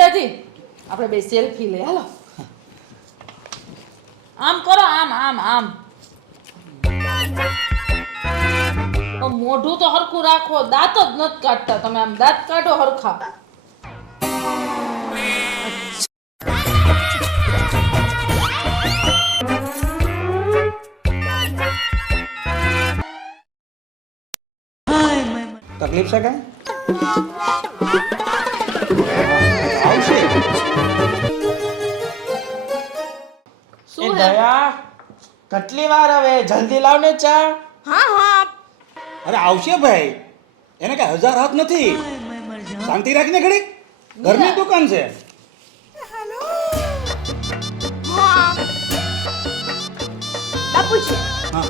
જીજાજી આપણે બે સેલ્ફી લે હાલો આમ કરો આમ આમ આમ મોઢું તો હરખું રાખો દાંત જ નથી કાઢતા તમે આમ દાંત કાઢો હરખા તકલીફ છે કઈ આવશે શું હે દયા કેટલી વાર હવે જલ્દી લાવ ને ચા હા અરે આવશે ભાઈ એને કઈ 1000 હાથ નથી શાંતિ રાખીને ઘડી ઘરની દુકાન છે હા બાપુજી હા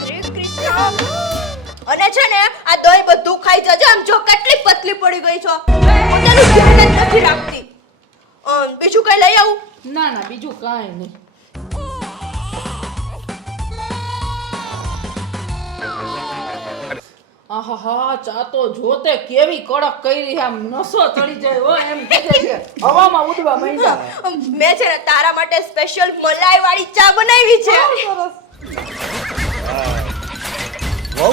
અરે કૃષ્ણ અને છે ને આ દહીં બધું ખાઈ જજો આમ જો કેટલી પતલી પડી ગઈ છો પોતાનું ધ્યાન જ નથી રાખતી બીજું કઈ લઈ આવું ના ના બીજું કાંઈ નહીં આહાહા ચા તો જોતે કેવી કડક કરી આમ નસો ચડી જાય હો એમ કીધે છે હવામાં ઉડવા માંડ્યા મેં છે ને તારા માટે સ્પેશિયલ મલાઈ વાળી ચા બનાવી છે બહુ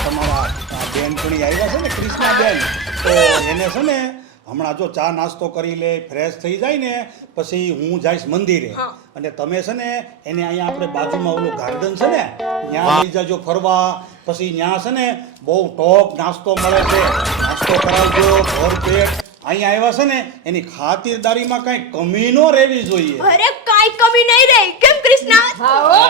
તમારા બેનપણી આવ્યા છે ને કૃષ્ણાબેન તો એને છે ને હમણાં જો ચા નાસ્તો કરી લે ફ્રેશ થઈ જાય ને પછી હું જઈશ મંદિરે અને તમે છે ને એને અહીંયા આપણે બાજુમાં ઓલું ગાર્ડન છે ને ત્યાં લઈ જાજો ફરવા પછી ત્યાં છે ને બહુ ટોપ નાસ્તો મળે છે નાસ્તો કરાવજો ભર પેટ અહીંયા આવ્યા છે ને એની ખાતરદારીમાં કઈ કમી ન રહેવી જોઈએ અરે કાઈ કમી નહીં રહી કેમ કૃષ્ણ હા હો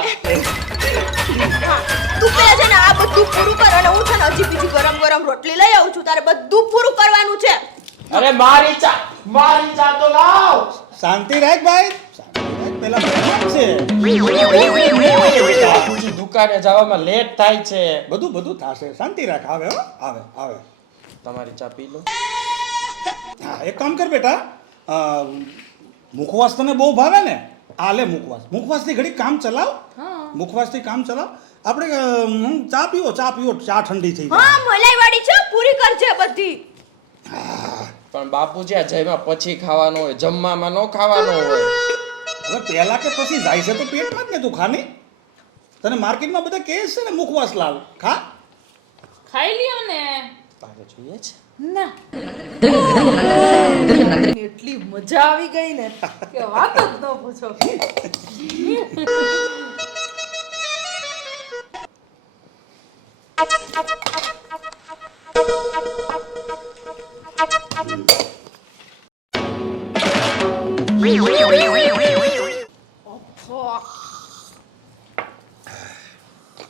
તું પેલા છે ને આ બધું પૂરું કર અને હું છે ને હજી બીજી ગરમ ગરમ રોટલી લઈ આવું છું તારે બધું પૂરું કરવાનું છે અરે મારી ચા તો લાવ શાંતિ રાખ ભાઈ શાંતિ રાખ પેલા બાપુજી દુકાને જવામાં લેટ થાય છે બધું થશે શાંતિ રાખ આવે હો આવે તમારી ચા પી લો હા એક કામ કર બેટા મુખવાસ તને બહુ ભાવે ને આ લે મુખવાસથી ઘડી કામ ચલાવ મુખવાસથી કામ ચલાવ આપણે ચા પીવો ચા ઠંડી થઈ જાય હા મલાઈ વાળી છે પૂરી કરજે બધી પણ બાપુજી આ જયમાં પછી ખાવાનું હોય જમવામાં ન ખાવાનું હોય હવે પહેલા કે પછી જાય છે તો પેટમાં જ ને તું ખાની તને માર્કેટમાં બધા કહે છે ને મુખવાસ લાવ ખા ખાઈ લ્યો ને તારે જોઈએ છે ના એટલી મજા આવી ગઈ ને કે વાત જ ન પૂછો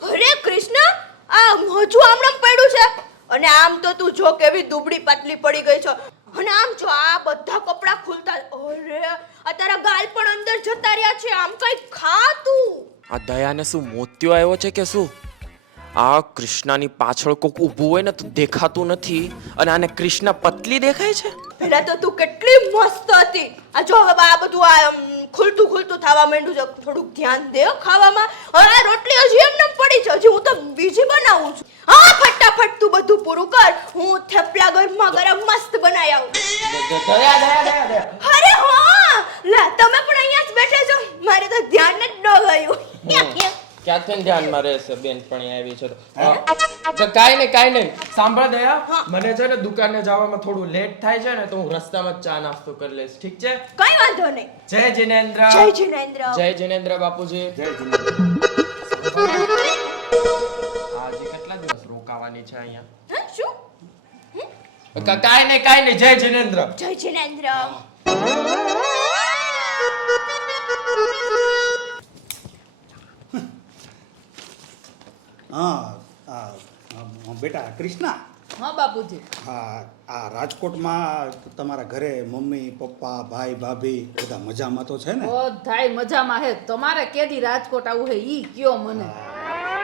અરે કૃષ્ણ આ મોજું આમણામ પડ્યું છે અને આમ તો તું જો કેવી દુબળી પાતળી પડી ગઈ છે અને આમ જો આ બધા કપડા ખુલતા અરે આ તારા ગાલ પણ અંદર જતા રહ્યા છે આમ કઈ ખા તું આ દયાને શું મોતિયો આવ્યો છે કે શું આ કૃષ્ણાની પાછળ કોક ઊભું હોય ને તો દેખાતું નથી અને આને કૃષ્ણ પતલી દેખાય છે પહેલા તો તું કેટલી મસ્ત હતી આ જો હવે આ બધું આ ખુલતું થવા માંડ્યું છે થોડુંક ધ્યાન દે ખાવામાં હવે આ રોટલી હજી એમને પડી છે હજી હું તો બીજી બનાવું છું હા ફટાફટ તું બધું પૂરું કર હું થેપલા ગરમા ગરમ મસ્ત બનાવી આવું અરે હા લા તમે પણ અહીંયા જ બેઠા છો મારે તો ધ્યાન જ ન ગયું ક્યાંથી ધ્યાનમાં રહેશે બેનપણી આવી છે તો કાઈ નહીં સાંભળ દયા મને છે ને દુકાને જવામાં થોડું લેટ થાય છે ને તો હું રસ્તામાં ચા નાસ્તો કરી લઈશ ઠીક છે કઈ વાંધો નહીં જય જિનેન્દ્ર જય જિનેન્દ્ર બાપુજી જય જિનેન્દ્ર આજે કેટલા દિવસ રોકાવાની છે અહીંયા હા શું કાઈ નહીં જય જિનેન્દ્ર બેટા કૃષ્ણા હા બાપુજી હા આ રાજકોટમાં તમારા ઘરે મમ્મી પપ્પા ભાઈ ભાભી બધા મજામાં તો છે ને બધાય મજામાં હે તમારે કેદી રાજકોટ આવું હે ઈ કયો મને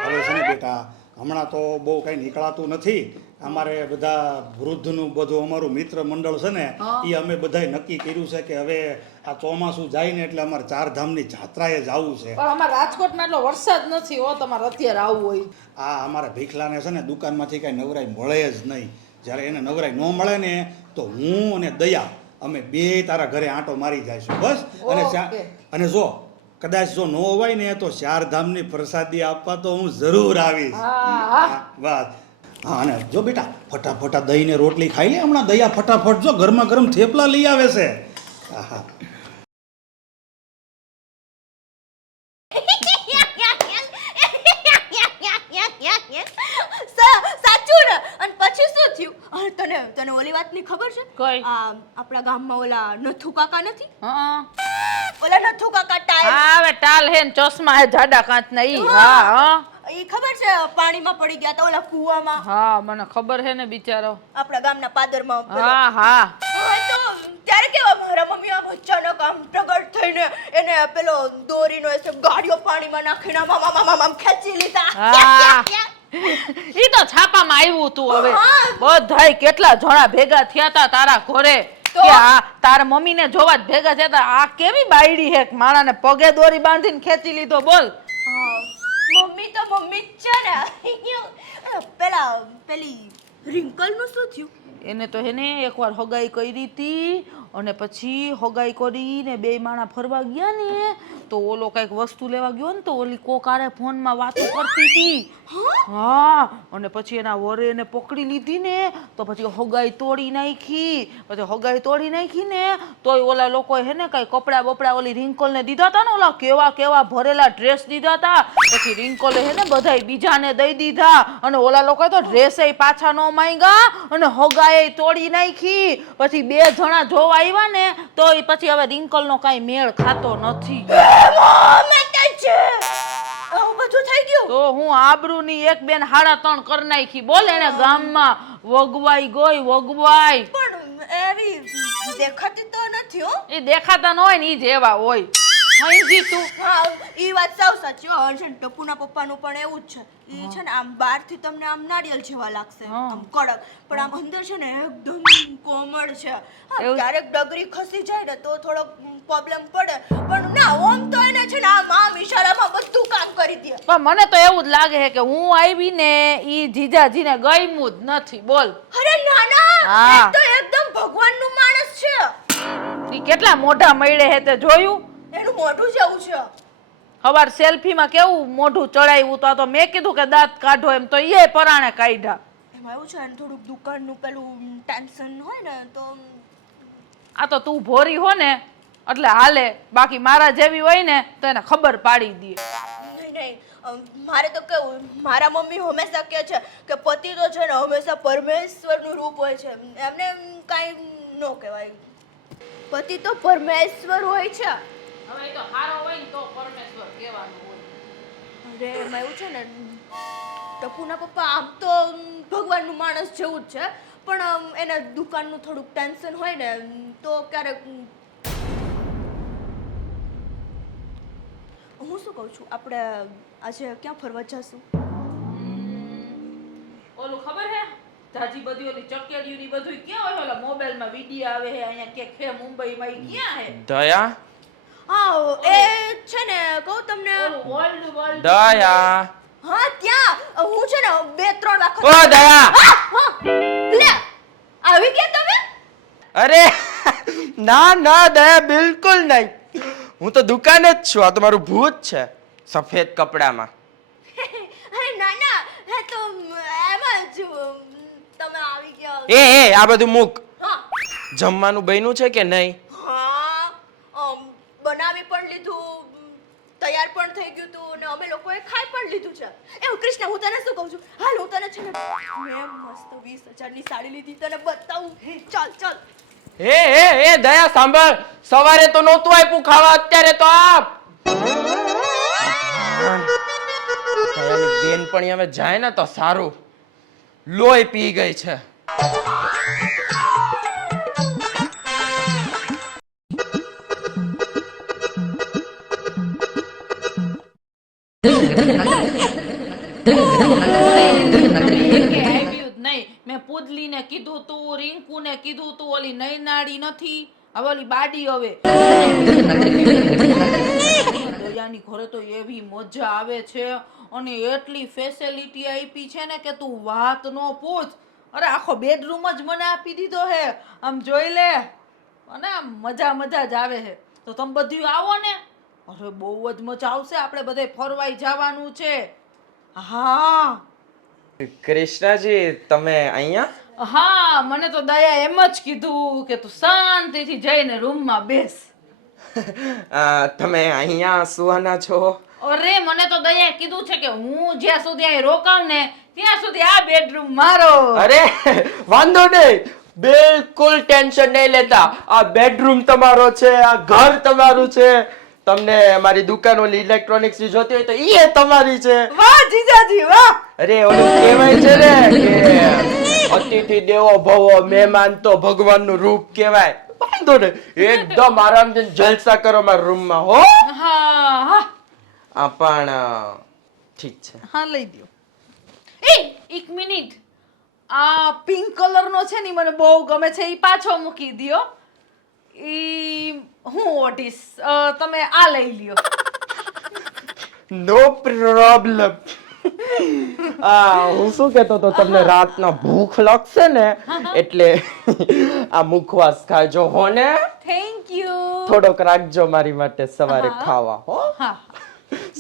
હવે છે ને બેટા હમણાં તો બહુ કઈ નીકળાતું નથી અમારે બધા વૃદ્ધનું બધું અમારું મિત્ર મંડળ છે ને એ અમે બધાય નક્કી કર્યું છે કે હવે આ ચોમાસું જાય ને એટલે અમારે ચારધામની જાત્રાએ જવું છે પણ અમારા રાજકોટમાં એટલો વરસાદ નથી હો તમારે અત્યારે આવવું હોય આ અમારા ભીખલાને છે ને દુકાનમાંથી કઈ નવરાઈ મળે જ નહીં જ્યારે એને નવરાઈ ન મળે ને તો હું અને દયા અમે બે તારા ઘરે આંટો મારી જઈશું બસ. ઓકે. અને જો કદાચ જો ન હોય ને તો ચારધામની પ્રસાદી આપવા તો હું જરૂર આવીશ. હા વાત. હા અને જો બેટા ફટાફટ દહીં ને રોટલી ખાઈ લે. હમણાં દયા ફટાફટ જો ગરમા ગરમ થેપલા લઈ આવે છે. આહા. સાચું ને. અને પછી શું થયું? અને તને ઓલી વાતની ખબર છે? કઈ? આપણા ગામમાં ઓલા નથુ કાકા નથી? હા ઓલા નથુ કાકા ટાયર હા હવે ટાલ હે ને ચશ્મા હે જાડા કાચના ઈ. હા હા ઈ ખબર છે પાણીમાં પડી ગયા તા ઓલા કૂવામાં. હા મને ખબર હે ને બિચારો. આપણા ગામના પાદરમાં પેલો. હા હા હા, તો ત્યારે કેવા મારા મમ્મી આમ અચાનક આમ પ્રગટ થઈને એને પેલો દોરીનો એસે ગાડીઓ પાણીમાં નાખીને આમ ખેંચી લીધા. હા. ઈ તો છાપામાં આવ્યું તું હવે. હા. બધાય કેટલા જણા ભેગા થયા તા તારા ઘરે તો? કે આ તાર મમ્મીને જોવા જ ભેગા થયા તા. આ કેવી બાયડી હે માણાને પગે દોરી બાંધીને ખેંચી લીધો બોલ. હા, મમ્મી તો મમ્મી જ છે ને. પેલી રિંકલનું શું થયું? એને તો હેને એકવાર હગાઈ કરી હતી અને પછી હગાઈ કરીને બે માણા ફરવા ગયા ને તો ઓલો કઈક વસ્તુ લેવા ગયો ને તો ઓલી કોકારે ફોનમાં વાતો કરતી હતી. હા અને પછી એના વરે એને પકડી લીધી ને તો પછી હગાઈ તોડી નાખી ને તોય ઓલા લોકોએ હેને કઈ કપડા બપડા ઓલી રિંકલ ને દીધા હતા ને ઓલા કેવા કેવા ભરેલા ડ્રેસ દીધા હતા. પછી રિંકલે હેને બધાય બીજાને દઈ દીધા અને ઓલા લોકોએ તો ડ્રેસે પાછા ન માંગ્યા અને હગાઈ તોડી નાખી. પછી બે જણા જોવા આવ્યા ને તો પછી હવે રિંકલ નો કઈ મેળ ખાતો નથી. આવું બધું થઈ ગયું? તો હું આબરૂની એક બેન 3.5 કરી નાખી બોલ. એને ગામમાં વગવાઈ ગઈ. પણ એવી દેખાતી તો નથી હો. એ દેખાતા ન હોય ને ઈ જ એવા હોય. સમજી તું? હા ઈ વાત સાવ સાચી હો. હર્ષન ટપુના પપ્પાનું પણ એવું જ છે. ઈ છે ને આમ બહારથી તમને આમ નારિયેલ જેવા લાગશે આમ કડક પણ આમ અંદર છે ને એકદમ કોમળ છે. હા, એવું? ક્યારેક ડગરી ખસી જાય ને તો થોડોક પ્રોબ્લેમ પડે પણ ના ઓમ તો એને છે ને આમ ઈશારામાં બધું કામ કરી દે. પણ મને તો એવું જ લાગે છે કે હું આવી ને ઈ જીજાજીને ગયમું જ નથી બોલ. અરે ના ના હા. એ તો એકદમ ભગવાનનું માણસ છે. ઈ કેટલા મોઢા મળે હે તે જોયું? એનું મોઢું જેવું છે. હવાર સેલ્ફીમાં કેવું મોઢું ચડાવ્યું તો આ તો મેં કીધું કે દાંત કાઢો એમ તો ઈએ પરાણે કાઢ્યા. એમાં એવું છે ને થોડુંક દુકાનનું પેલું ટેન્શન હોય ને તો આ તો તું ભોરી હો ને એટલે હાલે બાકી મારા જેવી હોય ને તો એને ખબર પાડી દે. નહીં મારે તો કેવું મારા મમ્મી હંમેશા કહે છે કે પતિ તો છે ને હંમેશા પરમેશ્વરનું રૂપ હોય છે. એમને કાંઈ ન કહેવાય. પતિ તો પરમેશ્વર હોય છે. હવે એ તો હારો હોય ને તો પરમેશ્વર કહેવાનું હોય. અરે એમાં એવું છે ને ટપુના પપ્પા આમ તો ભગવાનનું માણસ જેવું જ છે પણ એને દુકાનનું થોડુંક ટેન્શન હોય ને તો ક્યારેક હું શું કહું છું આપણે આજે ક્યાં ફરવા જશું? ઓલું ખબર હે જાજી બધી ઓલી ચકેડીઓ ની બધું ક્યાં હોય ઓલા મોબાઈલ માં વિડિયો આવે હે અહીંયા કે હે મુંબઈ માં ઈ ક્યાં હે? દયા હા એ છે ને કહું તમને ઓલું વર્લ્ડ દયા હા ત્યાં હું છે ને 2-3 વખત ઓ દયા લે આવી ગયા તમે? અરે ના ના દયા બિલકુલ નહીં. હું તો દુકાને જ છું. આ તો મારું ભૂત છે સફેદ કપડામાં. ના ના હે તો એમાં જ તમે આવી ગયા. એ આ બધું મૂક. હા જમવાનું બન્યું છે કે નહીં? હા બનાવી પણ લીધું તૈયાર પણ થઈ ગયું તું અને અમે લોકોએ ખાઈ પણ લીધું છે. એવું કૃષ્ણ હું તને શું કહું છું હાલ હું તને છે ને મેં મસ્ત 20,000 ની સાડી લીધી તને બતાવું. ચાલ ચાલ. એ દયા સાંભળ. સવારે તો નહોતું આપ્યું ખાવા અત્યારે તો આપ. દયાની બેનપણી હવે જાય ને તો સારું. લોહી પી ગઈ છે. મેં પૂદલીને કીધું તું રિંકુને કીધું તું ઓલી નૈનાડી નથી હવે ઓલી બાડી હવે દયાની ઘરે તો એવી મજા આવે છે અને એટલી ફેસિલિટી આપી છે ને કે તું વાત ન પૂછ. અરે આખો બેડરૂમ જ મને આપી દીધો હે. આમ જોઈ લે. અને આમ મજા જ આવે છે. તો તમે બધું આવો ને. અરે બહુ જ મજા આવશે. આપણે બધે ફરવાઈ જવાનું છે. હા કૃષ્ણાજી તમે અહીંયા હા, મને તો દયા એમ જ કીધું કે તું શાંતિથી જઈને રૂમમાં બેસ. તમે અહીંયા સુવાના છો? અરે મને તો દયાએ કીધું છે કે હું જ્યાં સુધી અહીં રોકાવ ને ત્યાં સુધી આ બેડરૂમ મારો. અરે વાંધો નહીં, બિલકુલ ટેન્શન નહીં લેતા. આ બેડરૂમ તમારો છે, આ ઘર તમારું છે. તમને અમારી દુકાન ઓલી ઇલેક્ટ્રોનિક્સ ની જોતી હોય તો એ તમારી છે. વાહ જીજાજી વાહ. અરે ઓલું કહેવાય છે ને કે અતિથિ દેવો ભવો, મહેમાન તો ભગવાનનું રૂપ કહેવાય. વાંધો નહીં, એકદમ આરામથી જલસા કરો મારા રૂમમાં હો. હા હા આ પણ ઠીક છે. હા લઈ દ્યો. એક મિનિટ. આ પિંક કલર નો છે ને મને બહુ ગમે છે. ઈ પાછો મૂકી દ્યો. ઈ હું ઓઢીશ. તમે આ લઈ લ્યો. નો પ્રોબ્લેમ. હું શું કહેતો તો તમને રાતના ભૂખ લાગશે ને એટલે આ મુખવાસ ખાજો હો ને. Thank you. થોડોક રાખજો મારી માટે સવારે ખાવા હો. હા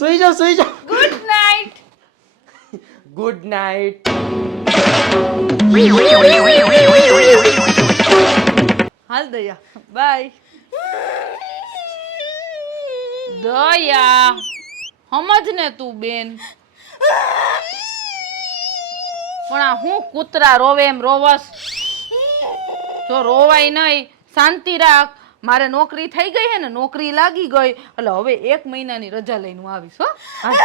સુઈ જાઓ. Good night. Good night. હાલ દયા બાય. દયા સમજ ને તું બેન. પણ આ હું કૂતરા રોવે એમ રોવસ? જો રોવાય નહીં, શાંતિ રાખ. મારે નોકરી થઈ ગઈ હે ને, નોકરી લાગી ગઈ એટલે હવે 1 મહિનાની રજા લઈને હું આવીશ હો. હાલ.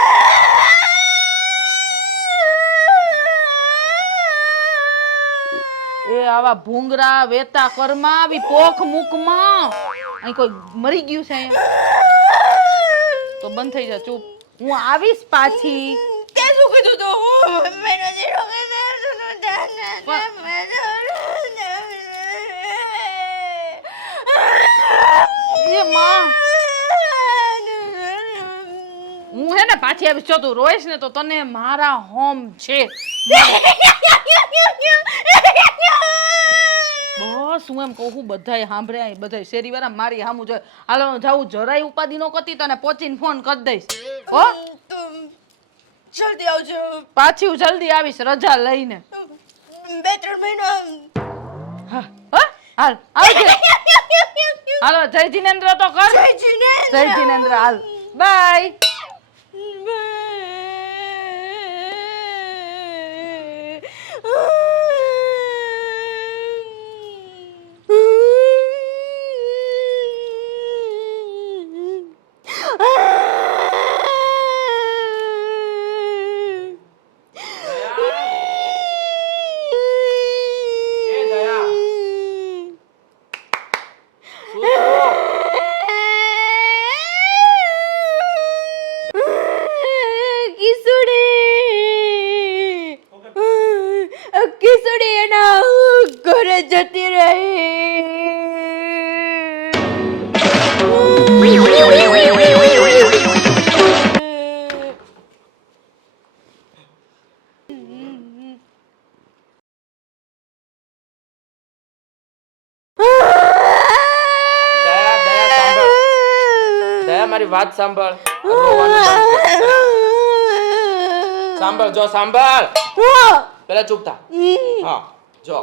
એ આવા ભૂંગરા વેતા કરમાં આવી પોખ મુકમાં અહીં કોઈ મરી ગયું છે અહીંયા તો બંધ થઈ જા. ચૂપ. હું આવીશ પાછી. તે શું કીધું તો હું મેં નથી રોકે એ માં હું હે ને પાછી આવીશ. જો તું રોઈશ ને તો તને મારા હોમ છે. બસ હું એમ કહું છું બધાય સાંભળ્યા, બધાય શેરીવાળા મારી સામું જોઈ. હાલો હું જાઉં. જરાય ઉપાધિ નો કરતી તને પહોંચીને ફોન કરી દઈશ હો. જલ્દી આવજો. પાછી હું જલ્દી આવીશ રજા લઈને. 2-3 મહિના. હા હા હાલ આવજે. હાલો જય જીનેન્દ્ર તો કર. જય જીનેન્દ્ર. હાલ બાય. કિસુડી એના ઘરે જતી રહી. દયા મારી વાત સાંભળ. રોવાનું બંધ કર. સાંભળ જો સાંભળ. પેલા ચૂપ થા. હા જો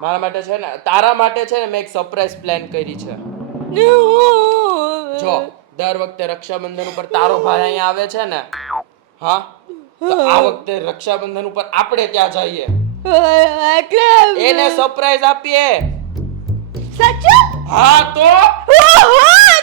મારા માટે છે ને, તારા માટે છે ને મેં એક સરપ્રાઈઝ પ્લાન કરી છે. જો દર વખતે રક્ષાબંધન ઉપર તારો ભાઈ અહીંયા આવે છે ને, હા તો આ વખતે રક્ષાબંધન ઉપર આપણે ત્યાં જઈએ. એટલે એને સરપ્રાઈઝ આપીએ. સાચું? હા તો હા